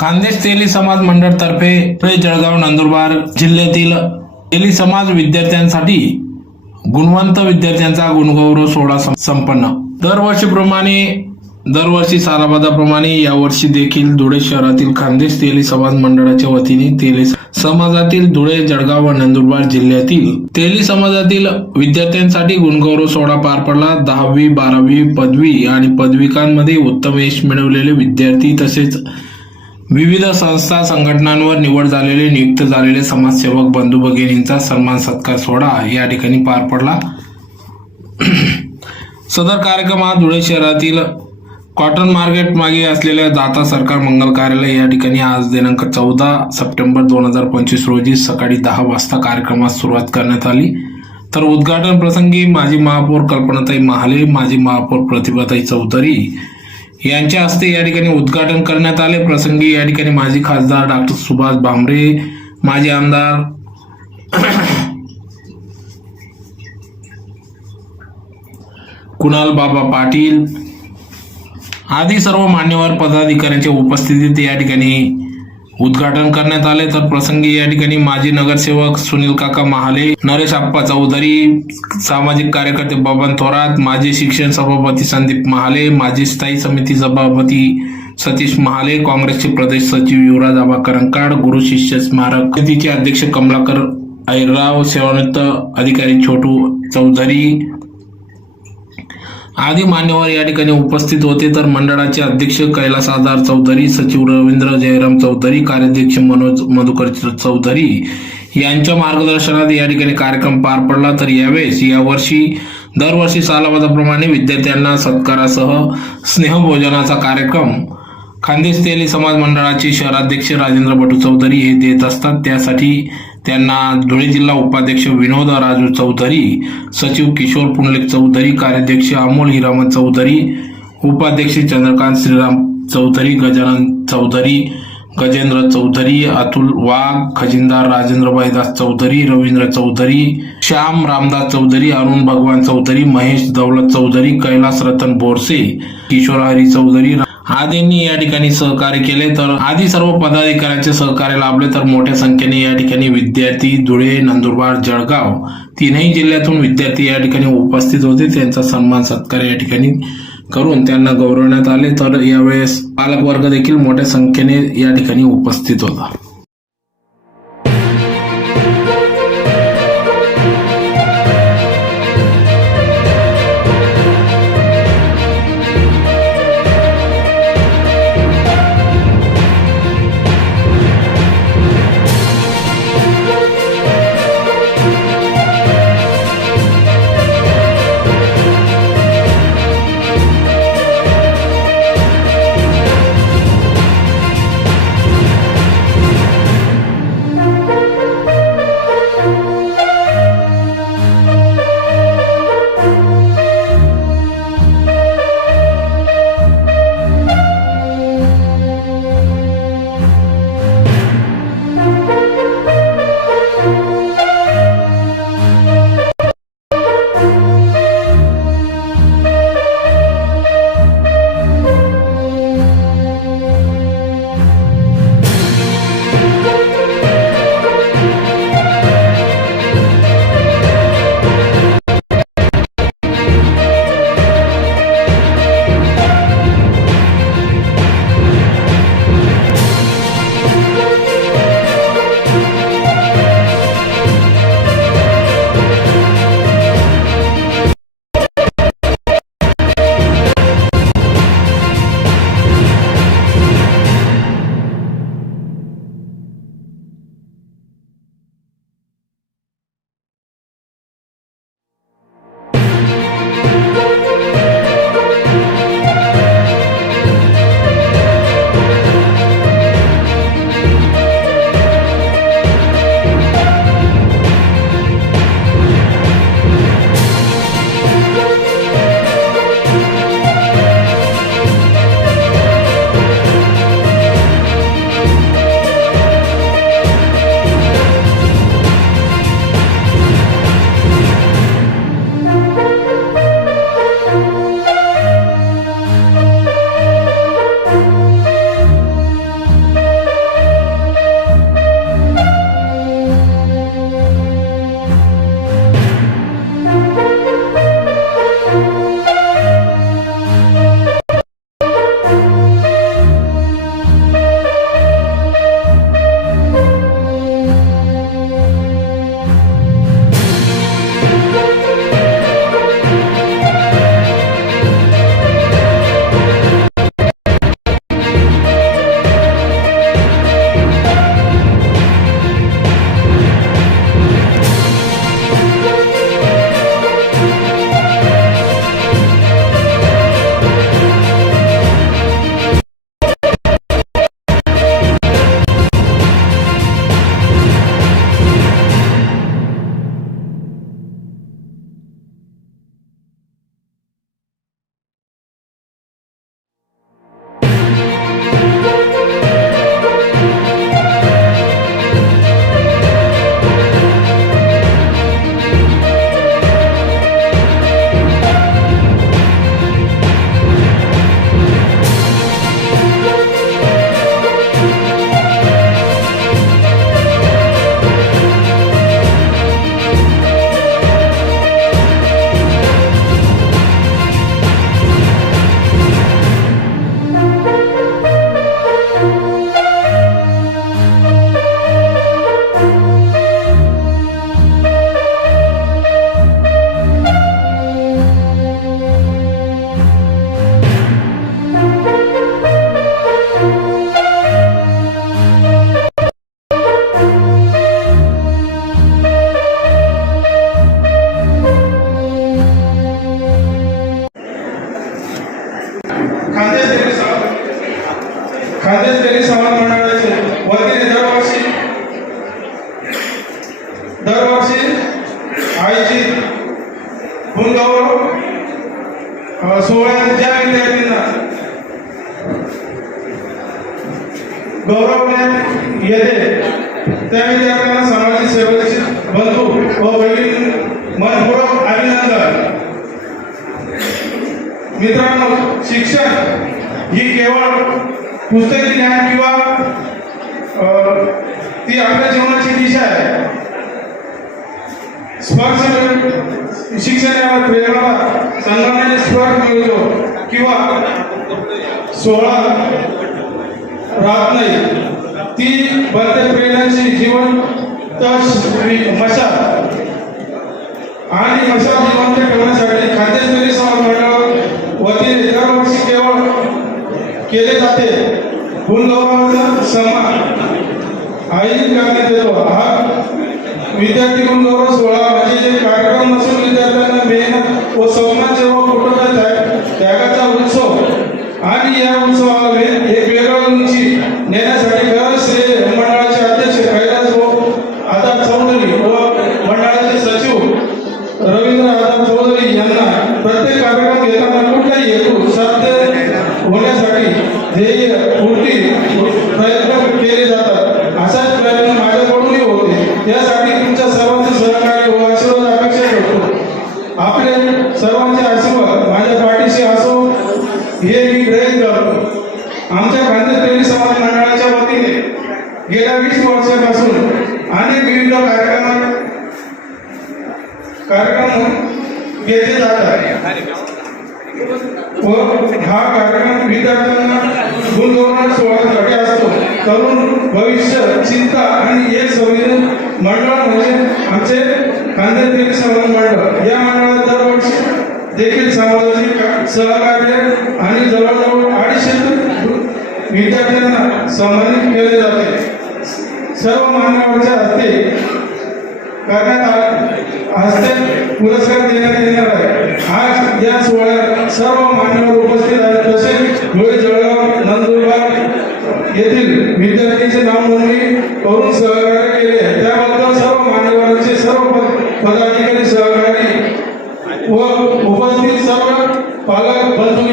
खानदेश तेली समाज मंडळ तर्फे पुणे जळगाव नंदुरबार जिल्ह्यातील तेली समाज विद्यार्थ्यांसाठी गुणवंत विद्यार्थ्यांचा गुणगौरव सोहळा संपन्न. दरवर्षीप्रमाणे दरवर्षी सालाबादाप्रमाणे यावर्षी देखील धुळे शहरातील खानदेश तेली समाज मंडळाच्या वतीने तेली समाजातील धुळे जळगाव व नंदुरबार जिल्ह्यातील तेली समाजातील विद्यार्थ्यांसाठी गुणगौरव सोहळा पार पडला. दहावी बारावी पदवी आणि पदविकांमध्ये उत्तम यश मिळवलेले विद्यार्थी तसेच विविध संस्था संघटनांवर निवड झालेले नियुक्त झालेले समाजसेवक बंधू भगिनींचा सन्मान सत्कार सोहळा या ठिकाणी पार पडला. सदर कार्यक्रमात धुळे शहरातील कॉटन मार्केट मागे असलेल्या दाता सरकार मंगल कार्यालय या ठिकाणी आज दिनांक चौदा सप्टेंबर दोन हजार पंचवीस रोजी सकाळी दहा वाजता कार्यक्रमास सुरुवात करण्यात आली. तर उद्घाटन प्रसंगी माजी महापौर कल्पनाताई महाले माजी महापौर प्रतिभाताई चौधरी यांच्या हस्ते या ठिकाणी उद्घाटन करण्यात आले. प्रसंगी या ठिकाणी माजी खासदार डॉक्टर सुभाष भामरे माजी आमदार कुणाल बाबा पाटील आदी सर्व मान्यवर पदाधिकाऱ्यांच्या उपस्थितीत या ठिकाणी उद्घाटन करण्यात आले. तर प्रसंगी या ठिकाणी माजी नगरसेवक सुनील काका महाले नरेश आप्पा चौधरी सामाजिक कार्यकर्ते बबन थोरात माजी शिक्षण सभापती संदीप महाले माजी स्थायी समिती सभापती सतीश महाले काँग्रेसचे प्रदेश सचिव युवराज आबा करंकाड गुरु शिष्य स्मारक समितीचे अध्यक्ष कमलाकर ऐरराव सेवानिवृत्त अधिकारी छोटू चौधरी आदी मान्यवर या ठिकाणी उपस्थित होते तर मंडळाचे अध्यक्ष कैलास आधार चौधरी सचिव रवींद्र जयराम चौधरी कार्याध्यक्ष मनोज मधुकर चौधरी यांच्या मार्गदर्शनात या ठिकाणी कार्यक्रम पार पडला. तर यावेळेस यावर्षी दरवर्षी सालाबादाप्रमाणे विद्यार्थ्यांना सत्कारासह स्नेहभोजनाचा कार्यक्रम खानदेश तेली समाज मंडळाचे शहराध्यक्ष राजेंद्र बटू चौधरी हे देत असतात. त्यासाठी त्यांना धुळे जिल्हा उपाध्यक्ष विनोद राजू चौधरी सचिव किशोर पुंडलिक चौधरी कार्याध्यक्ष अमोल हिरामन चौधरी उपाध्यक्ष चंद्रकांत श्रीराम चौधरी गजानन चौधरी गजेंद्र चौधरी अतुल वाघ खजिनदार राजेंद्र भाईदास चौधरी रवींद्र चौधरी श्याम रामदास चौधरी अरुण भगवान चौधरी महेश दौलत चौधरी कैलास रतन बोरसे किशोर हरी चौधरी आदींनी या ठिकाणी सहकार्य केले तर आधी सर्व पदाधिकाऱ्यांचे सहकार्य लाभले तर मोठ्या संख्येने या ठिकाणी विद्यार्थी धुळे नंदुरबार जळगाव तीनही जिल्ह्यातून विद्यार्थी या ठिकाणी उपस्थित होते. त्यांचा सन्मान सत्कार या ठिकाणी करून त्यांना गौरवण्यात आले. तर यावेळेस पालक वर्ग देखील मोठ्या संख्येने या ठिकाणी उपस्थित होता. येते. त्यावेळी आपल्याला सामाजिक सेवेचे बंधू व बहीण मनपूर्वक अभिनंदन. मित्रांनो शिक्षण ही केवळ पुस्तकी ज्ञान किंवा ती आपल्या जीवनाची दिशा आहे. स्पर्श शिक्षणाला प्रेरणाला संघाने स्पर्श मिळतो किंवा सोहळा राहत नाही. ती बंद प्रेरणाची जीवन मशाल आणि मशाल जिवंत ठेवण्यासाठी खाद्यश्वरी समाज मंडळ वतीने दरवर्षी केवळ केले जाते. गुणगौरवाचा सन्मान. आयोजित करण्यात येतो हा विद्यार्थी गुणगौरव सोहळा म्हणजे जे कार्यक्रम असून विद्यार्थ्यांना मेहनत व आमच्या गांधीप्रेमी समाज मंडळाच्या वतीने गेल्या वीस वर्षापासून अनेक विविध कार्यक्रम कार्यक्रम घेतले जातात. व हा कार्यक्रम विद्यार्थ्यांना गुणगौरव सोहळ्यासाठी असतो. तरुण भविष्य चिंता आणि एक संविधान मंडळ म्हणजे आमचे कांदेप्रेमी समाज मंडळ या मंडळात दरवर्षी देखील समाजाचे सहकार्य आणि जवळजवळ विद्यार्थ्यांना सन्मानित केले जाते. सर्व मान्यवरच्या हस्ते करण्यात हस्ते पुरस्कार देण्यात येणार आहे. आज या सोहळ्यात सर्व मान्यवर उपस्थित आहेत. तसेच धुळे जळगाव नंदुरबार येथील विद्यार्थ्यांचे नाव नोंदणी करून सहकार्य केले आहे. त्याबद्दल सर्व मान्यवरांचे सर्व पदाधिकारी सहकारी व उपस्थित सर्व पालक बंधू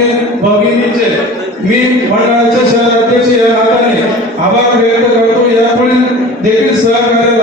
मी मंडळाच्या शहराध्यक्ष या नात्याने आभार व्यक्त करतो. यापुढे देखील सहकार्य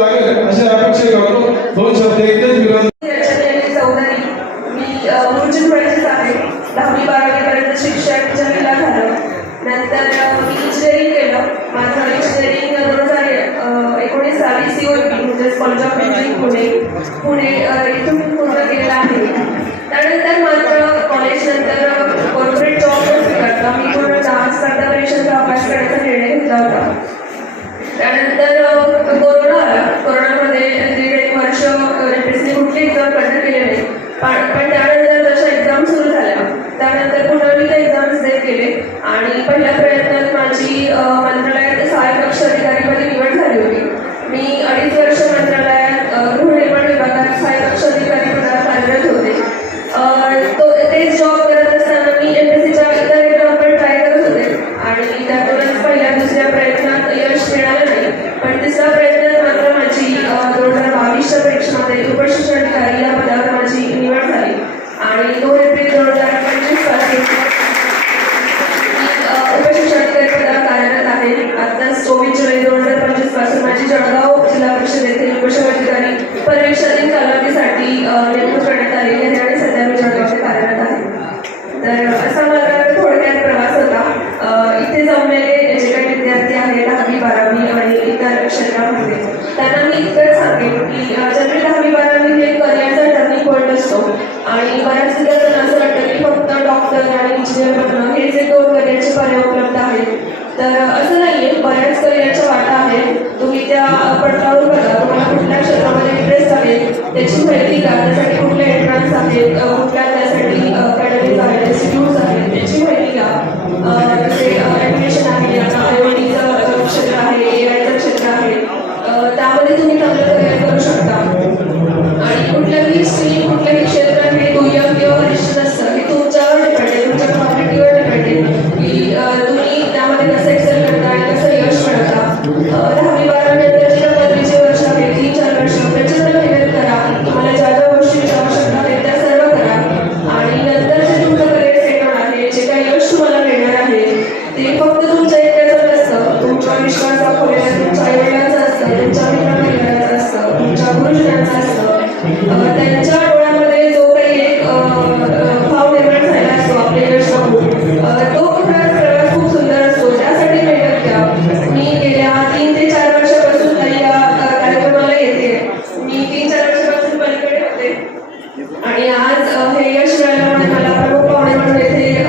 आणि आज हे यश मिळाल्यामुळे मला प्रमुख पाहुणे म्हणून येथे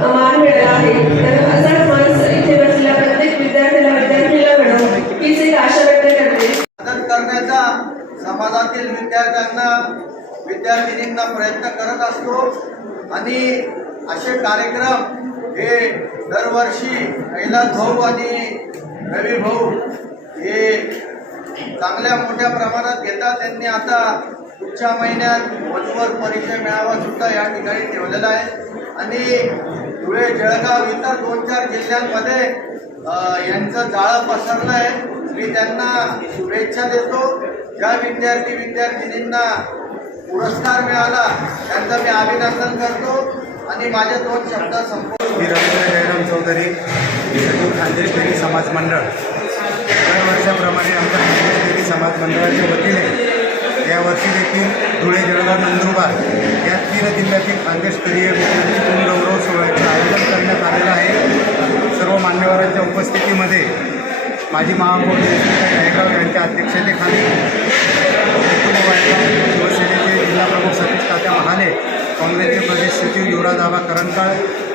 मान मिळाला आहे. तर असाच मान इथे बसलेल्या प्रत्येक विद्यार्थ्याला विद्यार्थीला मिळव हीच एक आशा व्यक्त करते. मदत करण्याचा समाजातील विद्यार्थ्यांना विद्यार्थिनींना प्रयत्न करत असतो. आणि असे कार्यक्रम हे दरवर्षी कैलास भाऊ आणि रवी भाऊ हे चांगल्या मोठ्या प्रमाणात घेतात. त्यांनी आता पुढच्या महिन्यात वधूवर परीक्षा मेळावा सुद्धा या ठिकाणी ठेवलेला आहे. आणि धुळे जळगाव इतर दोन चार जिल्ह्यांमध्ये यांचं जाळं पसरलं आहे. मी त्यांना शुभेच्छा देतो. ज्या विद्यार्थी विद्यार्थिनींना पुरस्कार मिळाला त्यांचं मी अभिनंदन करतो. आणि माझे दोन शब्द संपवतो. मी रवींद्र जयराम चौधरी सचिव समाज मंडळ. दरवर्षाप्रमाणे आमच्या खानदेश समाज मंडळाच्या वतीने यावर्षी जिल्ह्यातील धुळे जळगाव नंदुरबार या तीन जिल्ह्यातील खानदेशस्तरीय विद्यार्थी कुलगौरव सोहळ्याचं आयोजन करण्यात आलेलं आहे. सर्व मान्यवरांच्या उपस्थितीमध्ये माजी महापौर नायगाव यांच्या अध्यक्षतेखाली हेतू गोवाळकर, शिवसेनेचे जिल्हाप्रमुख सतीश तात्या महाले काँग्रेसचे प्रदेश सचिव युवराज आबा करंकाळ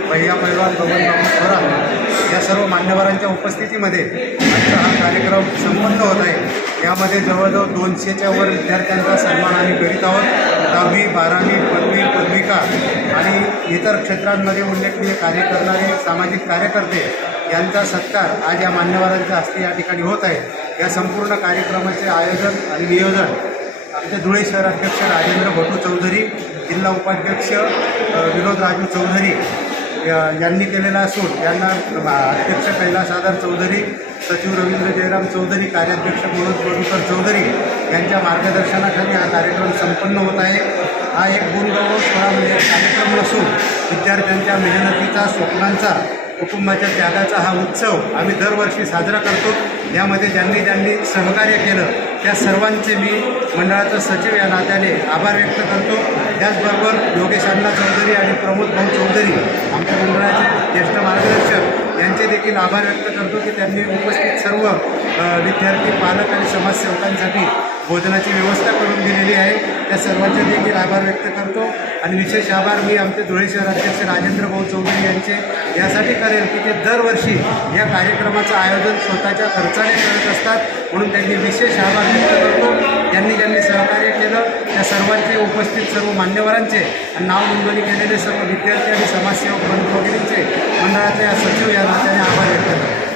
भैया पैलवान बबनबाबू थोरात या सर्व मान्यवरांच्या उपस्थितीमध्ये आजचा हा कार्यक्रम संपन्न होत आहे. यामध्ये जवळजवळ दोनशेच्या वर विद्यार्थ्यांचा सन्मान आम्ही करीत आहोत. दहावी बारावी पदवी पदविका आणि इतर क्षेत्रांमध्ये उल्लेखनीय कार्य करणारे सामाजिक कार्यकर्ते यांचा सत्कार आज या मान्यवरांच्या हस्ते या ठिकाणी होत आहे. या संपूर्ण कार्यक्रमाचे आयोजन आणि नियोजन आमचे धुळे शहर अध्यक्ष राजेंद्र भटू चौधरी जिल्हा उपाध्यक्ष विनोद राजू चौधरी यांनी केलेला असून यांना अध्यक्ष कैलास आधार चौधरी सचिव रवींद्र जयराम चौधरी कार्याध्यक्ष मनोज मधुकर चौधरी यांच्या मार्गदर्शनाखाली हा कार्यक्रम संपन्न होत आहे. हा एक गुणगौरव सोहळा म्हणजे कार्यक्रम नसून विद्यार्थ्यांच्या मेहनतीचा स्वप्नांचा कुटुंबाच्या त्यागाचा हा उत्सव आम्ही दरवर्षी साजरा करतो. यामध्ये ज्यांनी ज्यांनी सहकार्य केलं त्या सर्वांचे मी मंडळाचं सचिव या नात्याने आभार व्यक्त करतो. त्याचबरोबर योगेश अण्णा चौधरी आणि प्रमोद भाऊ चौधरी आमच्या मंडळाचे ज्येष्ठ मार्गदर्शक यांचे देखील आभार व्यक्त करतो की त्यांनी उपस्थित सर्व विद्यार्थी पालक आणि समाजसेवकांसाठी भोजनाची व्यवस्था करून दिलेली आहे. त्या सर्वांचे देखील आभार व्यक्त करतो. आणि विशेष आभार मी आमचे धुळे शहर अध्यक्ष राजेंद्र भाऊ चौधरी यांचे. यासाठी करेल की ते दरवर्षी या कार्यक्रमाचं आयोजन स्वतःच्या खर्चाने करत असतात. म्हणून त्यांनी विशेष आभार व्यक्त करतो. ज्यांनी ज्यांनी सहकार्य केलं त्या सर्वांचे उपस्थित सर्व मान्यवरांचे आणि नाव नोंदणी केलेले सर्व विद्यार्थी आणि समाजसेवक बंधू वगैरेंचे मंडळाचे सचिव या नात्याने आभार व्यक्त करतो.